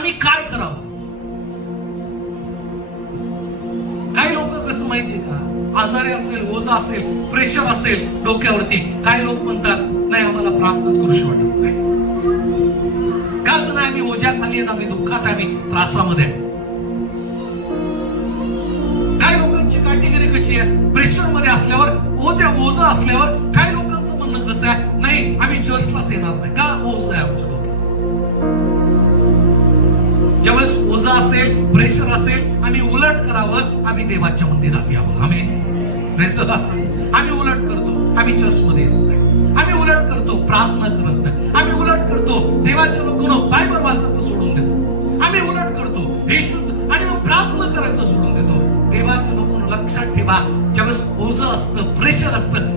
आम्ही काय करावं? काही लोक कसं माहितीये का, आजारी असेल, ओझा असेल, प्रेशर असेल डोक्यावरती, काही लोक म्हणतात नाही आम्हाला प्रार्थनाच करूशी वाटत नाही. का तर नाही, आम्ही ओझ्याखाली आहेत, आम्ही दुःखात, आम्ही त्रासामध्ये आहे. काही लोकांची कॅटेगरी कशी आहे, प्रेशर मध्ये असल्यावर, ओझं असल्यावर काही लोकांचं म्हणणं कसं आहे, नाही आम्ही चर्चलाच येणार नाही. का? ओझं आहे आमच्या डोक्यात. ज्यावेळेस ओझा असेल, प्रेशर असेल, आम्ही उलट करावं, आम्ही देवाच्या मंदिरात यावं. आम्ही उलट करतो, आम्ही चर्च मध्ये येत नाही. आम्ही उलट करतो, प्रार्थना करत नाही. आम्ही उलट करतो, देवाच्या लोकांना बायबल वाचायचं सोडून देतो. आम्ही उलट करतो, येशूच आणि मग प्रार्थना करायचं सोडून देतो. देवाच्या लोकांना लक्षात ठेवा, ज्यावेळेस ओझं असतं, प्रेशर असतं,